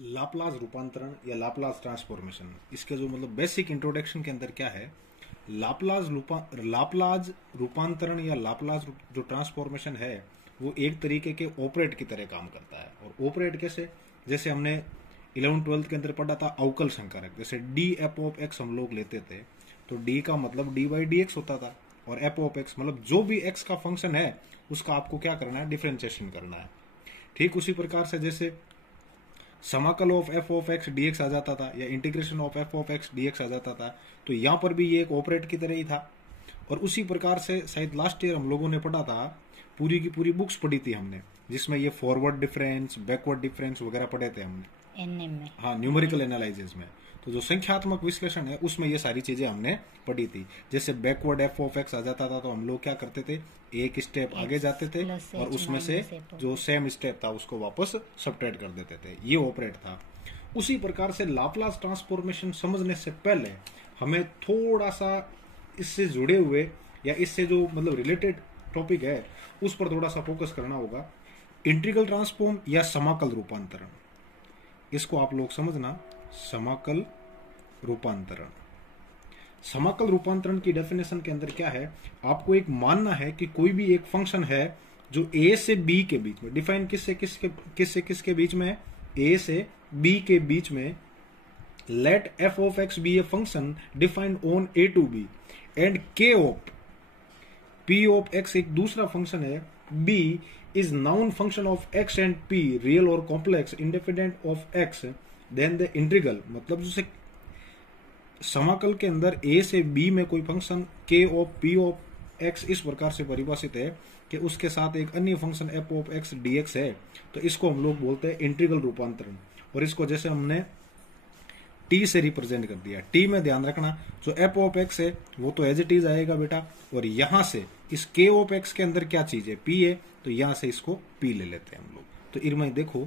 Laplace रूपांतरण या Laplace transformation, इसके जो मतलब बेसिक इंट्रोडक्शन के अंदर क्या है, लाप्लास रूपांतरण या लाप्लास जो ट्रांसफॉर्मेशन है वो एक तरीके के ऑपरेट की तरह काम करता है। और ऑपरेट कैसे, जैसे हमने 11th-12th के अंदर पढ़ा था अवकल संकारक, जैसे डी एफ ऑफ एक्स हम लोग लेते थे तो डी का मतलब डी बाई डी एक्स होता था, और एफ ऑफ एक्स मतलब जो भी एक्स का फंक्शन है उसका आपको क्या करना है, डिफरेंशिएशन करना है। ठीक उसी प्रकार से जैसे समाकल of f of x d x आ जाता था या integration of f of x d x आ जाता था, तो यहां पर भी ये एक ऑपरेट की तरह ही था। और उसी प्रकार से शायद लास्ट ईयर हम लोगों ने पढ़ा था, पूरी की पूरी बुक्स पढ़ी थी हमने, जिसमें ये फॉरवर्ड डिफरेंस बैकवर्ड डिफरेंस वगैरह पढ़े थे हमने एनएम में। हाँ, न्यूमेरिकल एनालिसिस में। तो जो संख्यात्मक विश्लेषण है उसमें ये सारी चीजें हमने पढ़ी थी। जैसे बैकवर्ड एफ ऑफ एक्स आ जाता था तो हम लोग क्या करते थे, एक स्टेप आगे जाते थे और उसमें से जो सेम स्टेप था उसको वापस सब्ट्रैक्ट कर देते थे, ये ऑपरेट था। उसी प्रकार से लाप्लास ट्रांसफॉर्मेशन समझने से पहले हमें थोड़ा सा इससे जुड़े हुए या इससे जो मतलब रिलेटेड टॉपिक है उस पर थोड़ा सा फोकस करना होगा। इंटीग्रल ट्रांसफॉर्म या समाकल रूपांतरण, इसको आप लोग समझना। समाकल रूपांतरण, समाकल रूपांतरण की डेफिनेशन के अंदर क्या है, आपको एक मानना है कि कोई भी एक फंक्शन है जो ए से बी के बीच में, डिफाइन किससे बीच में है, ए से बी के बीच में, let f of x be a function defined on a to b and k of p of x एक दूसरा फंक्शन है, b is known function of x and p real और complex independent of x, then the integral, मतलब जैसे समाकल के अंदर ए से बी में कोई फंक्शन के ऑफ पी ऑफ एक्स इस प्रकार से परिभाषित है कि उसके साथ एक अन्य function F of x d x है, तो इसको हम लोग बोलते हैं इंटीग्रल रूपांतरण। और इसको जैसे हमने टी से रिप्रेजेंट कर दिया, टी में ध्यान रखना जो एफ ऑफ एक्स है वो तो एज इट इज आएगा बेटा, और यहां से इस के ऑफ एक्स के अंदर क्या चीज है, पी है, तो यहां से इसको पी ले लेते हैं हम लोग। तो इनमें देखो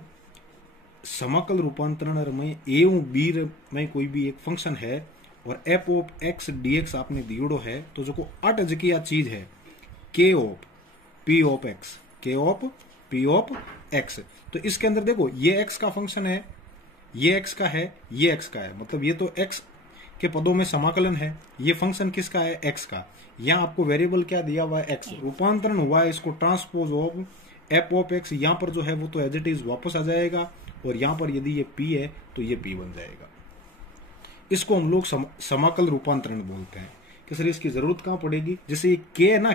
समाकल रूपांतरण में ए और बी में कोई भी एक फंक्शन है और F of x d x आपने दियोड़ो है, तो जो को अट जकिया चीज है के ऑफ पी ऑफ एक्स, के ऑफ पी ऑफ एक्स, तो इसके अंदर देखो ये एक्स का फंक्शन है, ये एक्स का है, ये एक्स का है, मतलब ये तो एक्स के पदों में समाकलन है, ये फंक्शन किसका है, एक्स का। यहाँ आपको वेरिएबल क्या दिया हुआ है, एक्स, रूपांतरण हुआ है इसको transpose of f of x, यहाँ पर जो है वो तो एज इट इज वापस आ जाएगा, और यहां पर यदि ये पी है तो ये पी बन जाएगा। इसको हम लोग समाकल रूपांतरण बोलते हैं। कि सर इसकी जरूरत कहां पड़ेगी, जैसे ये के है ना,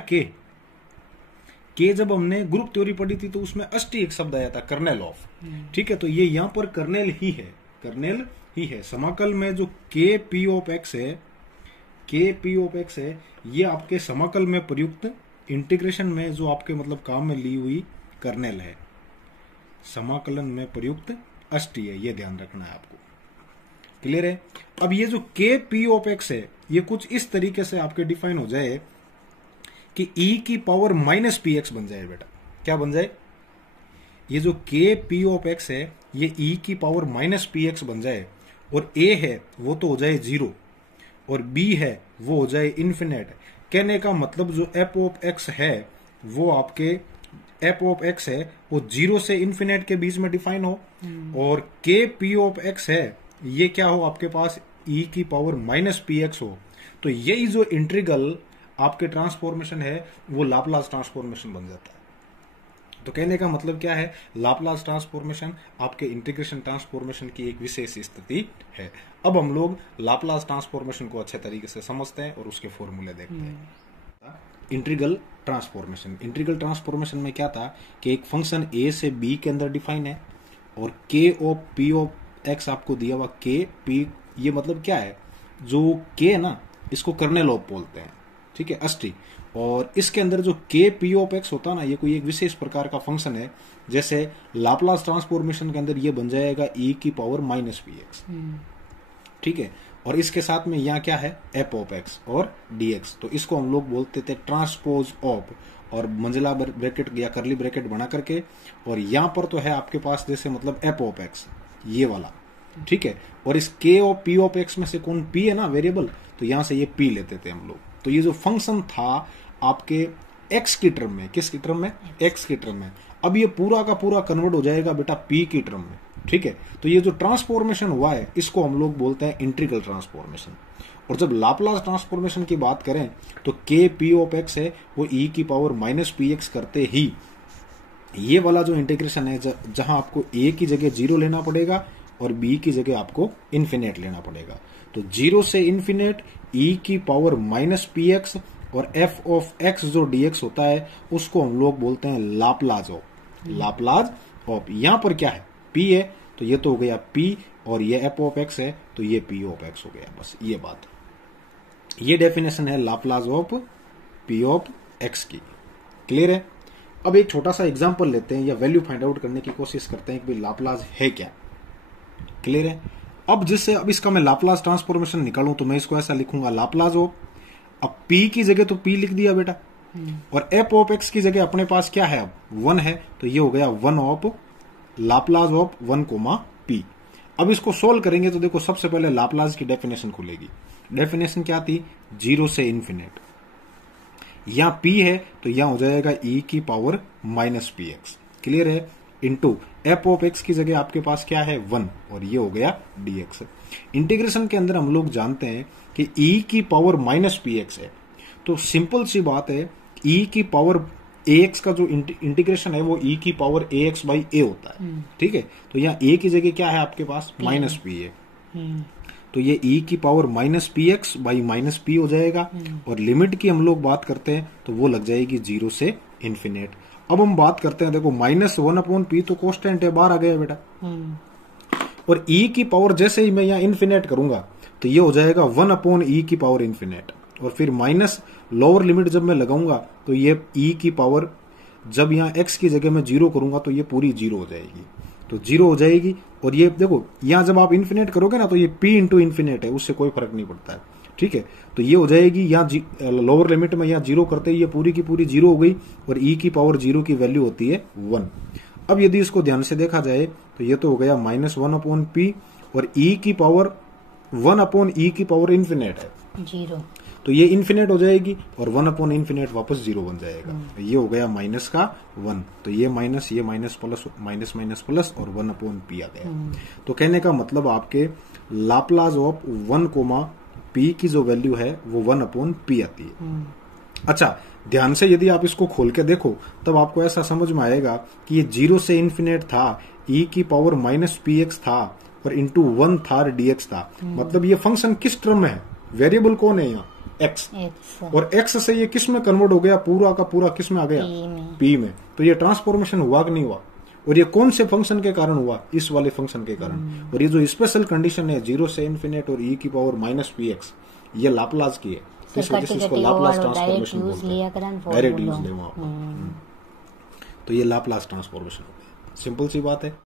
के जब हमने ग्रुप थ्योरी पढ़ी थी तो उसमें अष्टी एक शब्द आया था, कर्नेल ऑफ, ठीक है, तो ये यहां पर कर्नेल ही है, कर्नेल ही है। समाकल में जो के पी ऑफ एक्स है, के पी ऑफ एक्स है, ये आपके समाकल में प्रयुक्त इंटीग्रेशन में जो आपके मतलब काम में ली हुई कर्नेल है, समाकलन में प्रयुक्त अष्टी है, ये ध्यान रखना है आपको। क्लियर है। अब ये जो के पी ऑफ एक्स है ये कुछ इस तरीके से आपके डिफाइन हो जाए कि e की पावर माइनस पी एक्स बन जाए बेटा, क्या बन जाए, ये जो के पी ऑफ एक्स है ये e की पावर माइनस पी एक्स बन जाए, और a है वो तो हो जाए 0 और b है वो हो जाए इन्फिनेट। कहने का मतलब जो एफ ऑफ एक्स है वो आपके एफ ऑफ एक्स है वो 0 से इन्फिनेट के बीच में डिफाइन हो, और के पी ऑफ एक्स है ये क्या हो, आपके पास e की पावर माइनस पी एक्स हो, तो यही जो इंटीग्रल आपके ट्रांसफॉर्मेशन है वो लाप्लास ट्रांसफॉर्मेशन बन जाता है। तो कहने का मतलब क्या है, लाप्लास ट्रांसफॉर्मेशन आपके इंटीग्रेशन ट्रांसफॉर्मेशन की एक विशेष स्थिति है। अब हम लोग लाप्लास ट्रांसफॉर्मेशन को अच्छे तरीके से समझते हैं और उसके फॉर्मूले देखते हैं। इंटीग्रल ट्रांसफॉर्मेशन, इंटीग्रल ट्रांसफॉर्मेशन में क्या था कि एक फंक्शन ए से बी के अंदर डिफाइन है और के ऑफ पी ऑफ एक्स आपको दिया हुआ, के पी, ये मतलब क्या है, जो के है ना इसको कर्नेल ऑफ बोलते हैं, ठीक है, अष्टी, और इसके अंदर जो के पी ऑफ एक्स होता है ना ये कोई एक विशेष प्रकार का फंक्शन है। जैसे लाप्लास ट्रांसफॉर्मेशन के अंदर ये बन जाएगा e की पावर माइनस पी एक्स, ठीक है, और इसके साथ में यहाँ क्या है, एफ ऑफ एक्स और डी एक्स, तो इसको हम लोग बोलते थे ट्रांसपोज ऑफ, और मंजिला ब्रैकेट या करली ब्रैकेट बना करके, और यहाँ पर तो है आपके पास जैसे मतलब एफ ऑफ एक्स ये वाला, ठीक है, और इस के और पी ऑफ एक्स में से कौन पी है ना वेरिएबल, तो यहां से ये पी लेते थे हम लोग। तो ये जो फंक्शन था आपके एक्स की टर्म में, किसकी टर्म में, एक्स की टर्म में, अब ये पूरा का पूरा कन्वर्ट हो जाएगा बेटा पी की टर्म में, ठीक है। तो ये जो ट्रांसफॉर्मेशन हुआ है इसको हम लोग बोलते हैं इंटीग्रल ट्रांसफॉर्मेशन। और जब लाप्लास ट्रांसफॉर्मेशन की बात करें तो के पी ऑफ एक्स है वो ई की पावर माइनस पी एक्स करते ही ये वाला जो इंटीग्रेशन है जहां आपको ए की जगह 0 लेना पड़ेगा और बी की जगह आपको इन्फिनेट लेना पड़ेगा। तो 0 से इन्फिनेट ई की पावर माइनस पी एक्स और एफ ऑफ एक्स जो डीएक्स होता है उसको हम लोग बोलते हैं लाप्लास ऑफ। यहां पर क्या है, पी है तो ये तो हो गया पी, और ये एफ ऑफ एक्स है तो ये पी ऑफ एक्स हो गया। बस ये बात, ये डेफिनेशन है Laplace of p of x की। क्लियर है। अब एक छोटा सा एग्जांपल लेते हैं या वैल्यू फाइंड आउट करने की कोशिश करते हैं कि भाई लाप्लास है क्या। क्लियर है। अब इसका मैं लाप्लास ट्रांसफॉर्मेशन निकालूं तो मैं इसको ऐसा लिखूंगा लाप्लास ऑफ, अब p की जगह तो p लिख दिया बेटा, और f ऑफ x की जगह अपने पास क्या है अब 1 है तो ये हो गया 1 ऑफ लाप्लास ऑफ 1 p। अब इसको सोल्व करेंगे तो देखो सबसे पहले लाप्लास की डेफिनेशन खुलेगी। डेफिनेशन क्या थी, 0 से इन्फिनेट, यहां p है तो यहां हो जाएगा e की power minus P x. Clear है। इंटू एफ ऑफ एक्स की जगह आपके पास क्या है 1 और ये हो गया dx। इंटीग्रेशन के अंदर हम लोग जानते हैं कि e की पावर माइनस पी एक्स है, तो सिंपल सी बात है e की पावर ax का जो इंटीग्रेशन है वो e की पावर ax बाई a होता है। ठीक है। तो यहाँ a की जगह क्या है आपके पास माइनस पी है, तो ये e की power minus P x by minus P हो जाएगा। और लिमिट की हम लोग बात करते हैं तो वो लग जाएगी 0 से इन्फिनेट। अब हम बात करते हैं, देखो माइनस 1 अपॉन पी तो कॉन्स्टेंट है, बाहर आ गया बेटा, और e की पावर जैसे ही मैं यहाँ इन्फिनेट करूंगा तो ये हो जाएगा 1 अपॉन ई की पावर इन्फिनेट, और फिर माइनस लोअर लिमिट जब मैं लगाऊंगा तो ये e की पावर जब यहाँ x की जगह मैं 0 करूंगा तो ये पूरी 0 हो जाएगी, तो 0 हो जाएगी। और ये देखो यहाँ जब आप इन्फिनेट करोगे ना तो ये p इंटू इन्फिनेट है, उससे कोई फर्क नहीं पड़ता है। ठीक है। तो ये हो जाएगी यहाँ लोअर लिमिट में यहाँ 0 करते ही ये पूरी की पूरी 0 हो गई, और e की पावर 0 की वैल्यू होती है 1। अब यदि इसको ध्यान से देखा जाए तो ये तो हो गया माइनस 1 अपॉन पी, और e की पावर 1 अपॉन ई की पावर इन्फिनेट है 0, तो ये इन्फिनेट हो जाएगी और 1 अपॉन इन्फिनेट वापस 0 बन जाएगा। तो ये हो गया माइनस का 1, तो ये minus plus minus minus plus और 1 अपॉन पी आ गया। तो कहने का मतलब आपके लाप्लास ऑफ 1 p की जो वैल्यू है वो 1 अपॉन पी आती है। अच्छा, ध्यान से यदि आप इसको खोल के देखो तब आपको ऐसा समझ में आएगा कि ये 0 से इन्फिनेट था, e की पावर माइनस पी एक्स था और इंटू 1 था dx था। मतलब ये फंक्शन किस टर्म में है, वेरिएबल कौन है यहाँ x, और x से ये किस में कन्वर्ट हो गया, पूरा का पूरा किस में आ गया p में। तो ये ट्रांसफॉर्मेशन हुआ कि नहीं हुआ, और ये कौन से फंक्शन के कारण हुआ, इस वाले फंक्शन के कारण। और ये जो स्पेशल कंडीशन है 0 से इन्फिनेट और e की पावर माइनस पी एक्स, ये लाप्लास की है, इस वजह से इसको लाप्लास ट्रांसफॉर्मेशन बोलते हैं, डायरेक्ट यूज ले वहां पर। तो ये लाप्लास ट्रांसफॉर्मेशन हो गया, सिंपल सी बात है।